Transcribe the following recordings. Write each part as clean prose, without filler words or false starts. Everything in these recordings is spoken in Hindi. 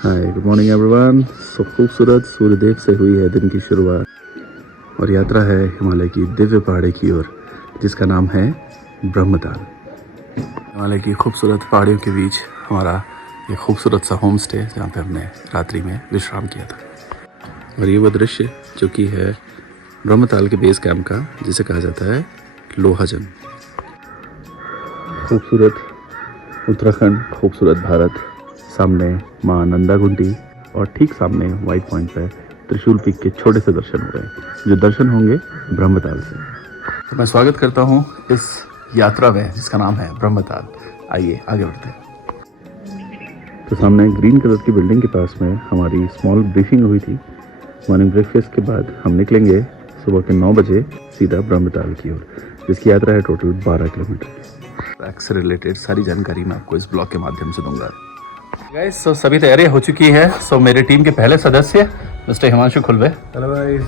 हाय गुड मॉर्निंग एवरीवन। सो खूबसूरत सूर्यदेव से हुई है दिन की शुरुआत और यात्रा है हिमालय की दिव्य पहाड़ी की ओर जिसका नाम है ब्रह्मताल। हिमालय की खूबसूरत पहाड़ियों के बीच हमारा ये खूबसूरत सा होम स्टे जहाँ पे हमने रात्रि में विश्राम किया था। और ये वो दृश्य जो कि है ब्रह्मताल के बेस कैंप का जिसे कहा जाता है लोहाजंग। खूबसूरत उत्तराखंड, खूबसूरत भारत, सामने माँ नंदा घुंटी और ठीक सामने वाइट पॉइंट पे त्रिशूल पीक के छोटे से दर्शन हो रहे हैं जो दर्शन होंगे ब्रह्मताल से। तो मैं स्वागत करता हूँ इस यात्रा में जिसका नाम है ब्रह्मताल। आइए आगे बढ़ते हैं। तो सामने ग्रीन कलर की बिल्डिंग के पास में हमारी स्मॉल ब्रीफिंग हुई थी। मॉर्निंग ब्रेकफास्ट के बाद हम निकलेंगे सुबह के 9 बजे सीधा ब्रह्मताल की ओर जिसकी यात्रा है टोटल 12 किलोमीटर। ट्रैक से रिलेटेड सारी जानकारी मैं आपको इस ब्लॉग के माध्यम से दूंगा। गाइस सभी तैयारी हो चुकी है। मेरे टीम के पहले सदस्य मिस्टर हिमांशु खुलवे, हेलो गाइस।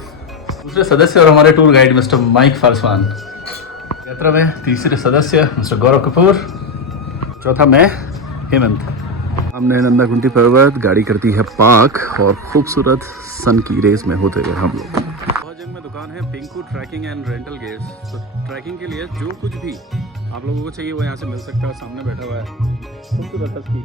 दूसरे सदस्य और हमारे टूर गाइड मिस्टर माइक फारसवान। यात्रा में तीसरे सदस्य मिस्टर गौरव कपूर। चौथा मैं हेमंत। हमने नंदा घुंटी पर्वत गाड़ी करती है पार्क और खूबसूरत सन की रेस में होते हुए हम लोग लोहाजंग में दुकान है Pinku trekking and rental gears. तो ट्रैकिंग के लिए जो कुछ भी आप लोगों को चाहिए वो यहाँ से मिल सकता है। सामने बैठा हुआ है खूबसूरत हस्की।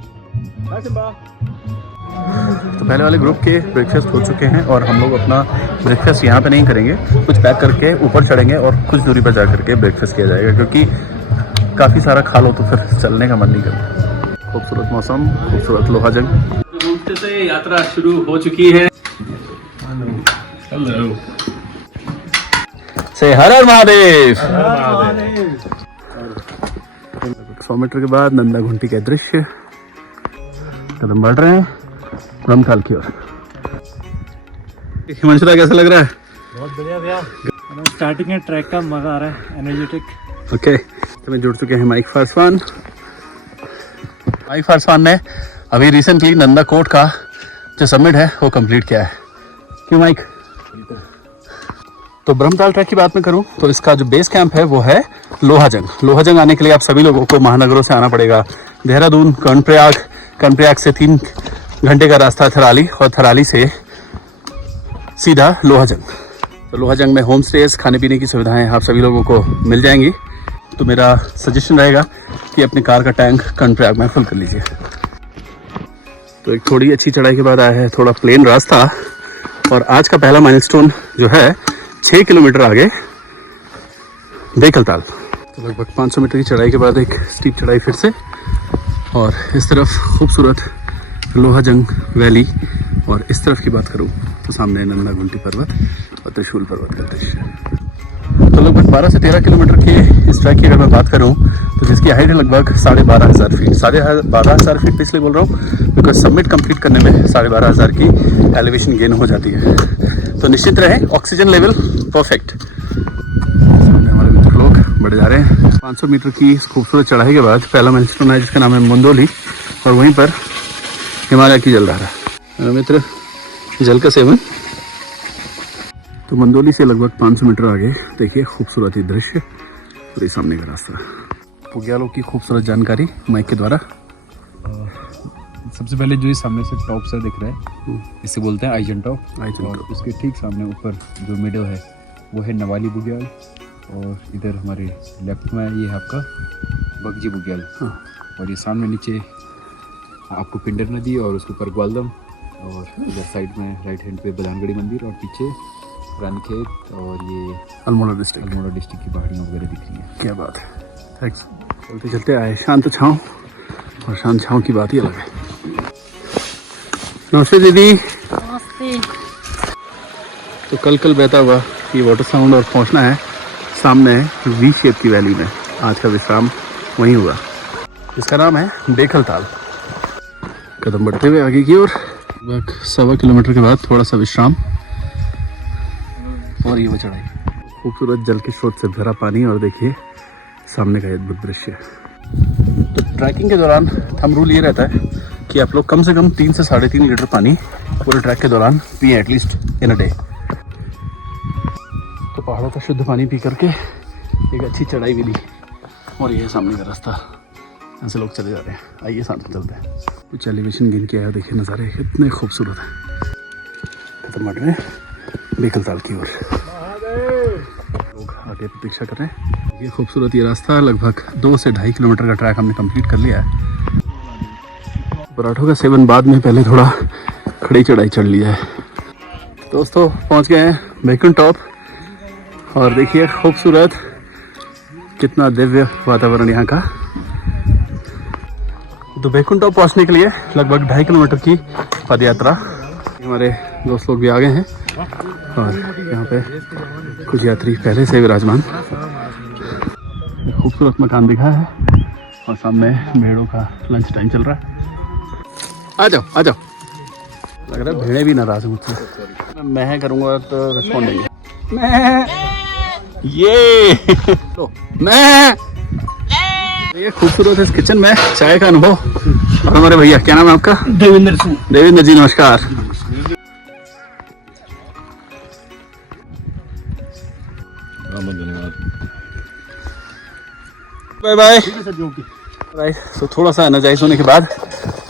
तो पहले वाले ग्रुप के ब्रेकफास्ट हो चुके हैं और हम लोग अपना ब्रेकफास्ट यहाँ पे नहीं करेंगे, कुछ पैक करके ऊपर चढ़ेंगे और कुछ दूरी पर जा करके ब्रेकफास्ट किया जाएगा क्योंकि काफ़ी सारा खा लो तो फिर चलने का मन नहीं करता। खूबसूरत मौसम, खूबसूरत लोहाजंग से यात्रा शुरू हो चुकी है। हेलो से हर हर महादेव। 100 मीटर के बाद नंदा घुंटी का दृश्य, कदम बढ़ रहे हैं ब्रह्मताल की ओर। हिमांशु कैसा लग रहा है? बहुत बढ़िया भैया। स्टार्टिंग में ट्रैक का मजा आ रहा है, एनर्जेटिक। ओके तो मैं जुड़ चुके हैं माइक फारसवान। माइक फारसवान ने अभी रिसेंटली नंदा कोट का जो समिट है वो कंप्लीट किया है। क्यों माइक? तो ब्रह्मताल ट्रैक की बात में करूं तो इसका जो बेस कैंप है वो है लोहाजंग। लोहाजंग आने के लिए आप सभी लोगों को महानगरों से आना पड़ेगा। देहरादून, कर्णप्रयाग से 3 घंटे का रास्ता थराली और थराली से सीधा लोहाजंग। तो लोहाजंग में होम स्टेज, खाने पीने की सुविधाएं आप सभी लोगों को मिल जाएंगी। तो मेरा सजेशन रहेगा कि अपनी कार का टैंक कर्णप्रयाग में फुल कर लीजिए। तो एक थोड़ी अच्छी चढ़ाई के बाद आया है थोड़ा प्लेन रास्ता और आज का पहला माइलस्टोन जो है 6 किलोमीटर आगे बेकलताल। तो लगभग 500 मीटर की चढ़ाई के बाद एक स्टीप चढ़ाई फिर से और इस तरफ खूबसूरत लोहाजंग वैली। और इस तरफ की बात करूं तो सामने नंदा घुंटी पर्वत और त्रिशूल पर्वत का दृश्य। तो लगभग 12 से 13 किलोमीटर के इस ट्रैक की अगर मैं बात करूं तो जिसकी हाइट है लगभग 12,500 फीट। 12,500 फीट इसलिए बोल रहा हूँ बिकॉज सबमिट कंप्लीट करने में 12,500 की एलिवेशन गेन हो जाती है। तो निश्चित रहे ऑक्सीजन लेवल परफेक्ट। हमारे मित्र लोग बढ़े जा रहे हैं। 500 मीटर की खूबसूरत चढ़ाई के बाद पहला माइलस्टोन है जिसका नाम है मंदोली और वहीं पर हिमालय की जलधारा। मेरा मित्र जल का सेवन। तो मंदोली से लगभग 500 मीटर आगे देखिए खूबसूरत ही दृश्य और ये सामने का रास्ता। पुग्यालों की खूबसूरत जानकारी माइक के द्वारा। सबसे पहले जो सामने से टॉप से दिख रहा है इसे बोलते हैं आइजन टॉप। और उसके ठीक सामने ऊपर जो मिडो है वो है नवाली बुग्याल और इधर हमारे लेफ्ट में ये है आपका बगजी बुग्याल। हाँ। और ये सामने नीचे आपको पिंडर नदी और उसके ऊपर ग्वालदम और इधर साइड में राइट हैंड पे बदानगढ़ी मंदिर और पीछे रानीखेत और ये अल्मोड़ा डिस्ट्रिक्ट की पहाड़ियाँ वगैरह दिख रही है। क्या बात है, थैंक्स। चलते चलते आए शांत छाँव और शांत छाँव की बात ही अलग है। नमस्ते दीदी। नमस्ते। तो कल बहता हुआ ये वाटर साउंड और पहुंचना है सामने वी शेप की वैली में। आज का विश्राम वहीं हुआ। इसका नाम है बेकलताल। कदम बढ़ते हुए आगे की ओर 1.25 किलोमीटर के बाद थोड़ा सा विश्राम और ये वो चढ़ाई। खूबसूरत जल के स्रोत से भरा पानी और देखिए सामने का अद्भुत दृश्य। तो ट्रैकिंग के दौरान हम रूल ये रहता है कि आप लोग कम से कम 3 से 3.5 लीटर पानी पूरे ट्रैक के दौरान पिए एटलीस्ट इन अ डे। तो पहाड़ों का शुद्ध पानी पी करके एक अच्छी चढ़ाई भी ली और ये सामने का रास्ता। ऐसे लोग चले जा रहे हैं। आइए साथ में चलते हैं। कुछ एलिवेशन गिन के आया, देखिए नज़ारे कितने खूबसूरत हैं। खत्म रहे बेकलताल की ओर, लोग आगे प्रतीक्षा कर रहे हैं। ये खूबसूरत ये रास्ता लगभग 2 से 2.5 किलोमीटर का ट्रैक हमने कंप्लीट कर लिया है। पराठों का सेवन बाद में, पहले थोड़ा खड़ी चढ़ाई चढ़ लिया है। दोस्तों पहुंच गए हैं बैकुंठ टॉप और देखिए खूबसूरत, कितना दिव्य वातावरण यहाँ का। तो बैकुंठ टॉप पहुंचने के लिए लगभग 2.5 किलोमीटर की पद यात्रा। हमारे दोस्त लोग भी आ गए हैं और यहाँ पे कुछ यात्री पहले से विराजमान। खूबसूरत मकान दिखा है और सामने भेड़ों का लंच टाइम चल रहा है। आ जाओ आ जाओ। लग रहा है भेड़े भी नाराज हैं मुझसे। मैं करूँगा तो रिस्पॉन्ड देंगे। मैं ये लो मैं ये खूबसूरत इस किचन में चाय का अनुभव। और हमारे भैया, क्या नाम है आपका? देवेंद्र सिंह। देवेंद्र जी नमस्कार। Bye bye. राइट, तो थोड़ा सा एनर्जाइज होने के बाद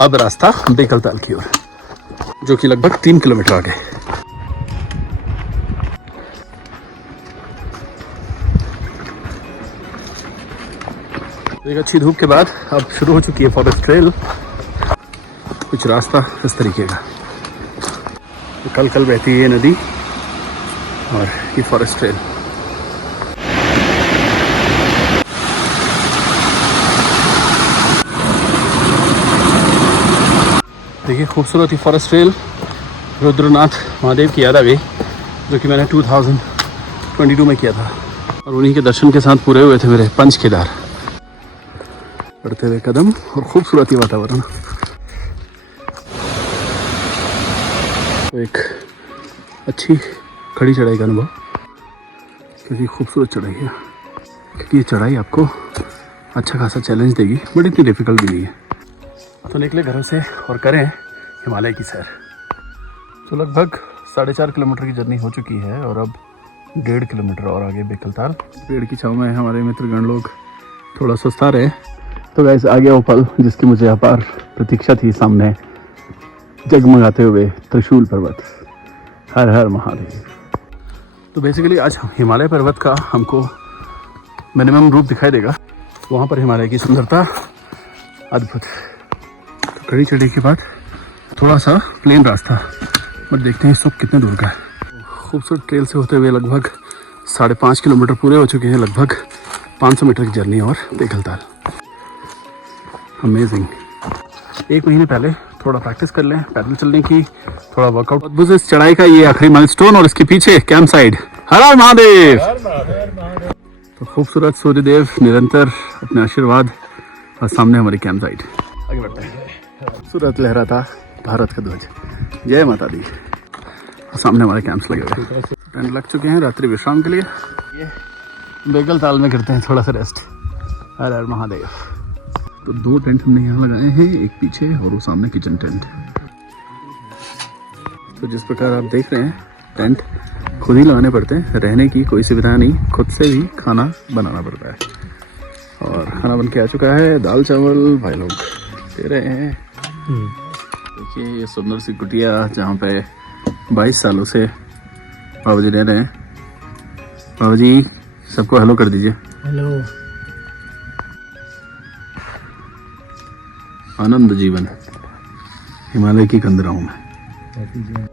अब रास्ता बेकलताल की ओर, जो कि लगभग 3 किलोमीटर आगे। एक अच्छी धूप के बाद अब शुरू हो चुकी है फॉरेस्ट ट्रेल। कुछ रास्ता इस तरीके का, कल कल बहती है ये नदी और ये फॉरेस्ट ट्रेल। देखिए खूबसूरत ही फॉरेस्ट ट्रेल रुद्रनाथ महादेव की याद आ गई, जो कि मैंने 2022 में किया था और उन्हीं के दर्शन के साथ पूरे हुए थे मेरे पंच केदार। बढ़ते हुए कदम और खूबसूरत ही वातावरण। तो एक अच्छी खड़ी चढ़ाई का अनुभव, क्योंकि खूबसूरत चढ़ाई है। क्योंकि ये चढ़ाई आपको अच्छा खासा चैलेंज देगी, बट इतनी डिफिकल्ट भी नहीं है। तो निकले घरों से और करें हिमालय की सैर। तो लगभग 4.5 किलोमीटर की जर्नी हो चुकी है और अब 1.5 किलोमीटर और आगे बेकलताल। पेड़ की छाँव में हमारे मित्रगण लोग थोड़ा सुस्ता रहे। तो गाइस आ गया वो पल जिसकी मुझे अपार प्रतीक्षा थी। सामने जगमगाते हुए त्रिशूल पर्वत। हर हर महादेव। तो बेसिकली आज हिमालय पर्वत का हमको मिनिमम रूप दिखाई देगा। वहाँ पर हिमालय की सुंदरता अद्भुत। तो कड़ी चढ़ाई के बाद थोड़ा सा प्लेन रास्ता, बट देखते हैं इस वक्त कितने दूर का है। खूबसूरत ट्रेल से होते हुए लगभग 5.5 किलोमीटर पूरे हो चुके हैं। लगभग 500 मीटर की जर्नी और बेकलताल। अमेजिंग। 1 महीने पहले थोड़ा प्रैक्टिस कर लें पैदल चलने की, थोड़ा वर्कआउट। अद्भुत इस चढ़ाई का ये आखिरी माइलस्टोन और इसके पीछे कैंप साइड। हर हर महादेव। तो खूबसूरत सूर्यदेव निरंतर अपने आशीर्वाद और सामने हमारी कैंप साइड। आगे बढ़ते हैं। खूबसूरत लहराता भारत का ध्वज। जय माता दी। और सामने हमारे कैंप्स लगे हुए हैं। टेंट लग चुके हैं रात्रि विश्राम के लिए। ये बेकलताल में करते हैं थोड़ा सा रेस्ट। हर हर महादेव। तो 2 टेंट हमने यहाँ लगाए हैं, एक पीछे और वो सामने किचन टेंट। तो जिस प्रकार आप देख रहे हैं टेंट खुद ही लगाने पड़ते हैं। रहने की कोई सुविधा नहीं, खुद से भी खाना बनाना पड़ता है। और खाना बन के आ चुका है। दाल चावल भाई लोग दे रहे हैं। देखिए ये सुंदर सी कुटिया जहाँ पे 22 सालों से बाबा जी रह रहे हैं। बाबा जी सबको हेलो कर दीजिए। हेलो। आनंद जीवन हिमालय की कंदराओं में।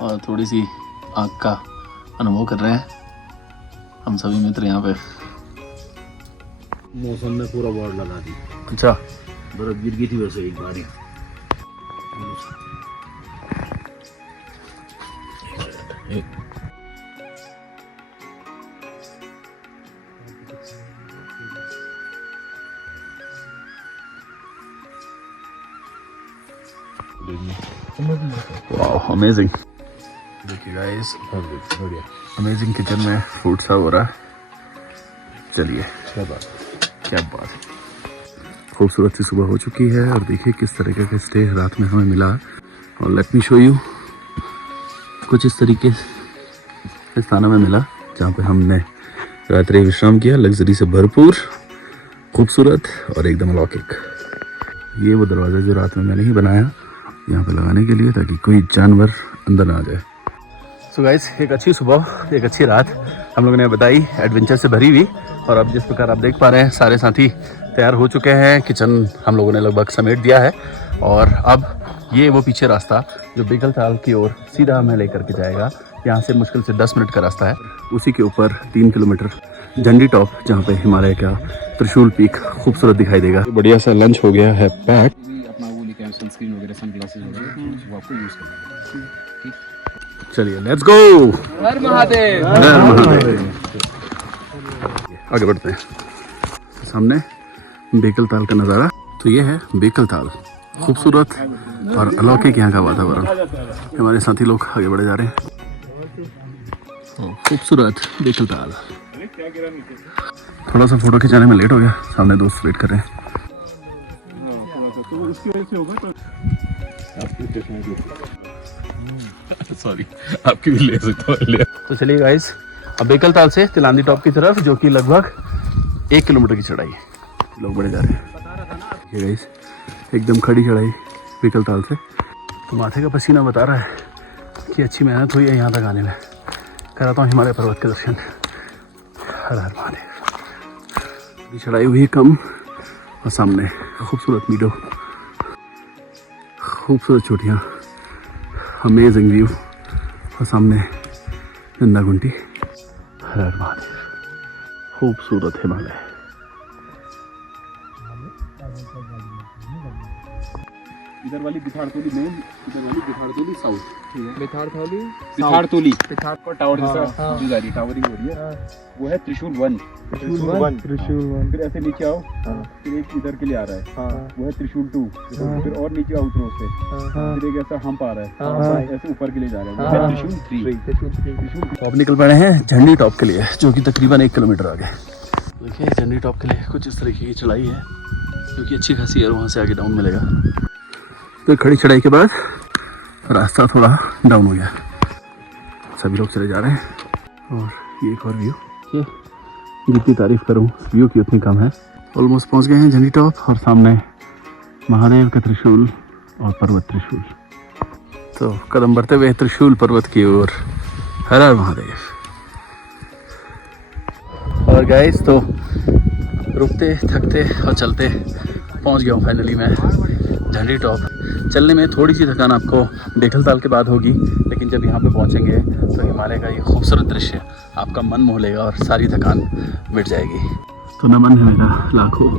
और थोड़ी सी आग का अनुभव कर रहे हैं हम सभी मित्र यहाँ पे। मौसम में पूरा बोर्ड लगा दी। अच्छा, बर्फ गिर गई थी वैसे एक बार ही। वाह अमेजिंग। देखिए गाइस बढ़िया। अमेजिंग किचन में फूड सर्व हो रहा है। चलिए क्या बात, क्या बात है। खूबसूरत सी सुबह हो चुकी है और देखिए किस तरीके का स्टे रात में हमें मिला। और लेट मी शो यू, कुछ इस तरीके से स्थान में मिला जहाँ पे हमने रात्रि विश्राम किया। लग्जरी से भरपूर, खूबसूरत और एकदम अलौकिक। ये वो दरवाज़ा जो रात में मैंने ही बनाया यहाँ पे लगाने के लिए, ताकि कोई जानवर अंदर ना आ जाए। सो गाइस, एक अच्छी सुबह, एक अच्छी रात हम लोगों ने बताई, एडवेंचर से भरी हुई। और अब जिस प्रकार आप देख पा रहे हैं, सारे साथी तैयार हो चुके हैं। किचन हम लोगों ने लगभग समेट दिया है। और अब ये वो पीछे रास्ता जो बेगल ताल की ओर सीधा हमें लेकर के जाएगा। यहाँ से मुश्किल से 10 मिनट का रास्ता है। उसी के ऊपर 3 किलोमीटर झंडी टॉप, जहाँ पे हिमालय का त्रिशूल पीक खूबसूरत दिखाई देगा। बढ़िया सा लंच हो गया है पैक। अपना वो लेके आए, सनस्क्रीन वगैरह, सनग्लासेस वगैरह, वो आपको यूज़ करना है। चलिए लेट्स गो। हर महादेव। हर महादेव। आगे बढ़ते हैं। सामने बेकल ताल का नज़ारा। तो ये है बेकल ताल, खूबसूरत और अलौकिक यहाँ का वातावरण। हमारे साथी लोग आगे बढ़े जा रहे हैं। खूबसूरत बेकल ताल। थोड़ा सा फोटो खिंचाने में लेट हो गया, सामने दोस्त वेट कर रहे हैं। सॉरी, आपकी भी ले सकता हूँ। तो चलिए गाइस, अब बेकल ताल से तिलांदी टॉप की तरफ, जो कि लगभग 1 किलोमीटर की चढ़ाई है। लोग बढ़े जा रहे हैं। ये गाइस एकदम खड़ी चढ़ाई बेकल ताल से। तो माथे का पसीना बता रहा है कि अच्छी मेहनत हुई है यहाँ तक आने में। कराता हूँ हिमालय पर्वत के दर्शन। हर हर महादेव। चढ़ाई हुई है कम, और सामने खूबसूरत मीडो, खूबसूरत चोटियाँ, अमेजिंग व्यू, और सामने नंदा घुंटी। हर हर महादेव। खूबसूरत हिमालय। इधर वाली बिथाड़तोली मेन, इधर वाली बिथाड़तोली साउथ, ठीक है। बिथाड़तोली को टावर जैसा जो जा रही है, टावरिंग हो रही है, वो है त्रिशूल 1। फिर ऐसे नीचे आओ, फिर एक इधर के लिए आ रहा है, वो है त्रिशूल 2। फिर और नीचे आओ उतरो से, फिर एक ऐसा हम्प आ रहा है, ऐसे ऊपर के लिए जा रहा है, वो है त्रिशूल 3। तो अब निकल पड़े हैं झंडी टॉप के लिए, जो कि तकरीबन 1 किलोमीटर आगे। देखिए झंडी टॉप के लिए कुछ इस तरीके की चढ़ाई है, जो कि अच्छी खासी है। वहाँ से आगे डाउन मिलेगा। तो खड़ी चढ़ाई के बाद रास्ता थोड़ा डाउन हो गया। सभी लोग चले जा रहे हैं। और ये एक और व्यू, जितनी तारीफ करूं व्यू की उतनी कम है। ऑलमोस्ट पहुंच गए हैं झंडी टॉप, और सामने महादेव का त्रिशूल और पर्वत त्रिशूल। तो कदम बढ़ते हुए त्रिशूल पर्वत की ओर। हर हर महादेव। और गाइस, तो रुकते थकते और चलते पहुंच गया हूँ फाइनली मैं झंडी टॉप। चलने में थोड़ी सी थकान आपको बेकल ताल के बाद होगी, लेकिन जब यहाँ पे पहुँचेंगे तो हिमालय का ये खूबसूरत दृश्य आपका मन मोह लेगा और सारी थकान मिट जाएगी। तो नमन है मेरा लाखों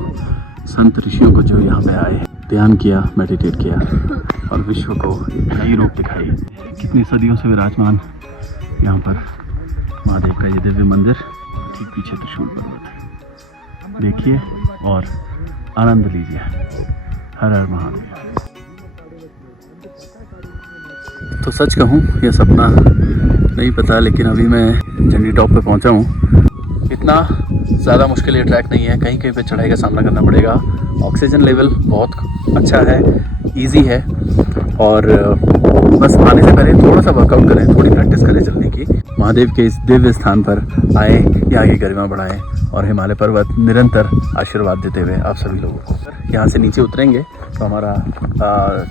संत ऋषियों को, जो यहाँ पे आए, ध्यान किया, मेडिटेट किया और विश्व को एक नई रूप दिखाई। कितनी सदियों से विराजमान यहाँ पर महादेव का ये दिव्य मंदिर, ठीक पीछे त्रिशूल पर्वत। देखिए और आनंद लीजिए। हर हर महादेव। तो सच कहूँ या सपना नहीं पता, लेकिन अभी मैं झंडी टॉप पे पहुँचा हूँ। इतना ज़्यादा मुश्किल ये ट्रैक नहीं है, कहीं कहीं पे चढ़ाई का सामना करना पड़ेगा। ऑक्सीजन लेवल बहुत अच्छा है, इजी है, और बस आने से पहले थोड़ा सा वर्कआउट करें, थोड़ी प्रैक्टिस करें चलने की। महादेव के इस दिव्य स्थान पर आए, यहाँ की गरिमा बढ़ाएं, और हिमालय पर्वत निरंतर आशीर्वाद देते हुए आप सभी लोगों को। यहाँ से नीचे उतरेंगे तो हमारा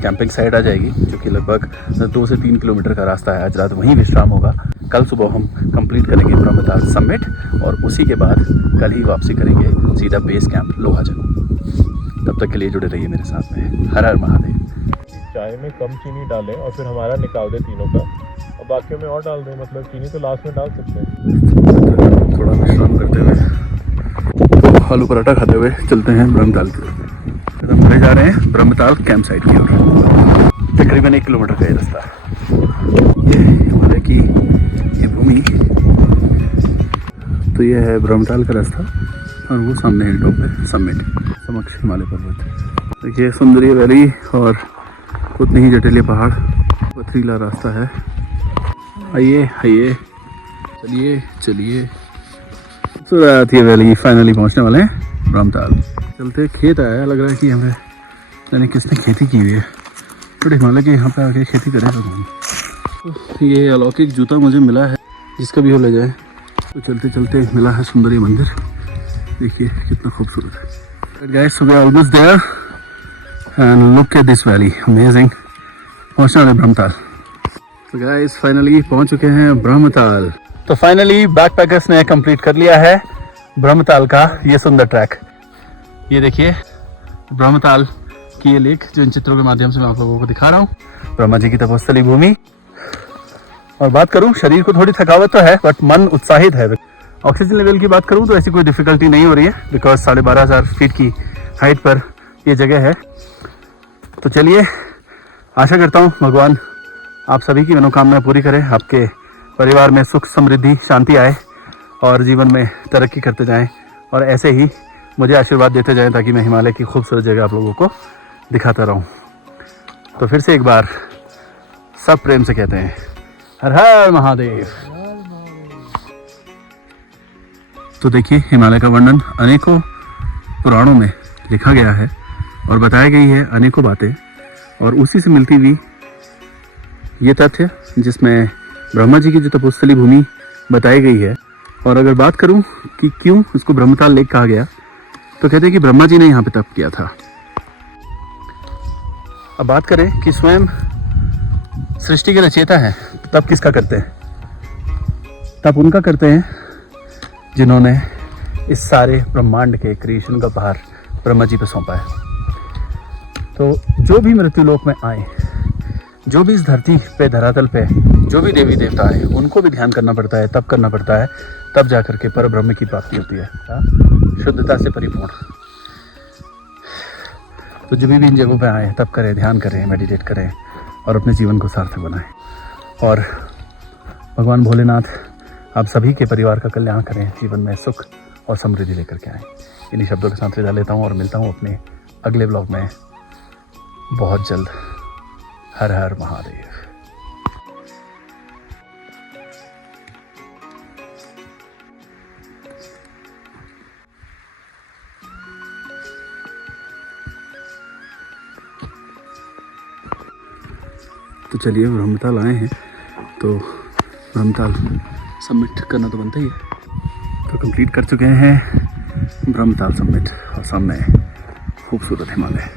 कैंपिंग साइट आ जाएगी, जो कि लगभग 2 से 3 किलोमीटर का रास्ता है। आज रात वहीं विश्राम होगा। कल सुबह हम कंप्लीट करेंगे ब्रह्मताल समिट, और उसी के बाद कल ही वापसी करेंगे सीधा बेस कैंप लोहाजंग। तब तक के लिए जुड़े रहिए मेरे साथ में। हर हर महादेव। चाय में कम चीनी डालें और फिर हमारा निकाल दें तीनों का, और बाकियों में और डाल दें। मतलब चीनी तो लास्ट में डाल सकते हैं। थोड़ा विश्राम करते हुए, तो आलू पराठा खाते हुए चलते हैं ब्रह्मताल की ओर। कदम बढ़े जा रहे हैं ब्रह्मताल कैंप साइट की ओर। तकरीबन 1 किलोमीटर का ये रास्ता। ये हिमालय की ये भूमि, तो ये है ब्रह्मताल का रास्ता, और वो सामने है टॉप पे समिट, समक्ष हिमालय पर्वत। देखिए सुंदरी वैली और उतनी ही जटिले पहाड़, पथरीला रास्ता है। आइए आइए, चलिए चलिए। खूबसूरत ये वैली, फाइनली पहुंचने वाले हैं ब्रह्मताल। चलते खेत आया, लग रहा है कि हमें यानी किसने खेती की हुई है, बट हिमालय के यहाँ पे आके खेती करें तो। ये अलौकिक जूता मुझे मिला है, जिसका भी हो ले जाए। तो चलते चलते मिला है सुंदरी मंदिर। देखिए कितना खूबसूरत है। गाइस, सुबह almost there, And look at this valley, amazing. पहुंचना है ब्रह्मताल। तो गाइस फाइनली पहुंच चुके हैं ब्रह्मताल। तो फाइनली बैकपैकर्स ने कंप्लीट कर लिया है ब्रह्मताल का ये सुंदर ट्रैक। ये देखिए ब्रह्मताल की ये लेक जो इन चित्रों के माध्यम से मैं आप लोगों को दिखा रहा हूँ, ब्रह्मा जी की तपस्थली भूमि। और बात करूँ, शरीर को थोड़ी थकावट तो है बट मन उत्साहित है। ऑक्सीजन लेवल की बात करूँ तो ऐसी कोई डिफिकल्टी नहीं हो रही है, बिकॉज 12,500 फीट की हाइट पर ये जगह है। तो चलिए, आशा करता हूँ भगवान आप सभी की मनोकामना पूरी करे, आपके परिवार में सुख समृद्धि शांति आए और जीवन में तरक्की करते जाएं, और ऐसे ही मुझे आशीर्वाद देते जाएं ताकि मैं हिमालय की खूबसूरत जगह आप लोगों को दिखाता रहूं। तो फिर से एक बार सब प्रेम से कहते हैं हर हर महादेव। तो देखिए, हिमालय का वर्णन अनेकों पुराणों में लिखा गया है और बताई गई है अनेकों बातें, और उसी से मिलती हुई ये तथ्य जिसमें ब्रह्मा जी की जो तपोस्थली भूमि बताई गई है। और अगर बात करूं कि क्यों उसको ब्रह्मताल लेक कहा गया, तो कहते हैं कि ब्रह्मा जी ने यहाँ पे तप किया था। अब बात करें कि स्वयं सृष्टि के रचयिता है, तप किसका करते हैं? तप उनका करते हैं जिन्होंने इस सारे ब्रह्मांड के क्रिएशन का भार ब्रह्मा जी पे सौंपा है। तो जो भी मृत्यु लोक में आए, जो भी इस धरती पे धरातल पे जो भी देवी देवता आए, उनको भी ध्यान करना पड़ता है, तप करना पड़ता है, तब जाकर के पर ब्रह्म की प्राप्ति होती है, शुद्धता से परिपूर्ण। तो जब भी इन जगहों पे आए, तप करें, ध्यान करें, मेडिटेट करें और अपने जीवन को सार्थक बनाएं। और भगवान भोलेनाथ आप सभी के परिवार का कल्याण करें, जीवन में सुख और समृद्धि लेकर के आएँ। इन्हीं शब्दों के साथ विदा लेता हूँ और मिलता हूँ अपने अगले ब्लॉग में बहुत जल्द। हर हर महादेव। तो चलिए, ब्रह्मताल आए हैं तो ब्रह्मताल सबमिट करना तो बनता ही है। तो कंप्लीट कर चुके हैं ब्रह्मताल सबमिट, और सामने खूबसूरत हिमालय।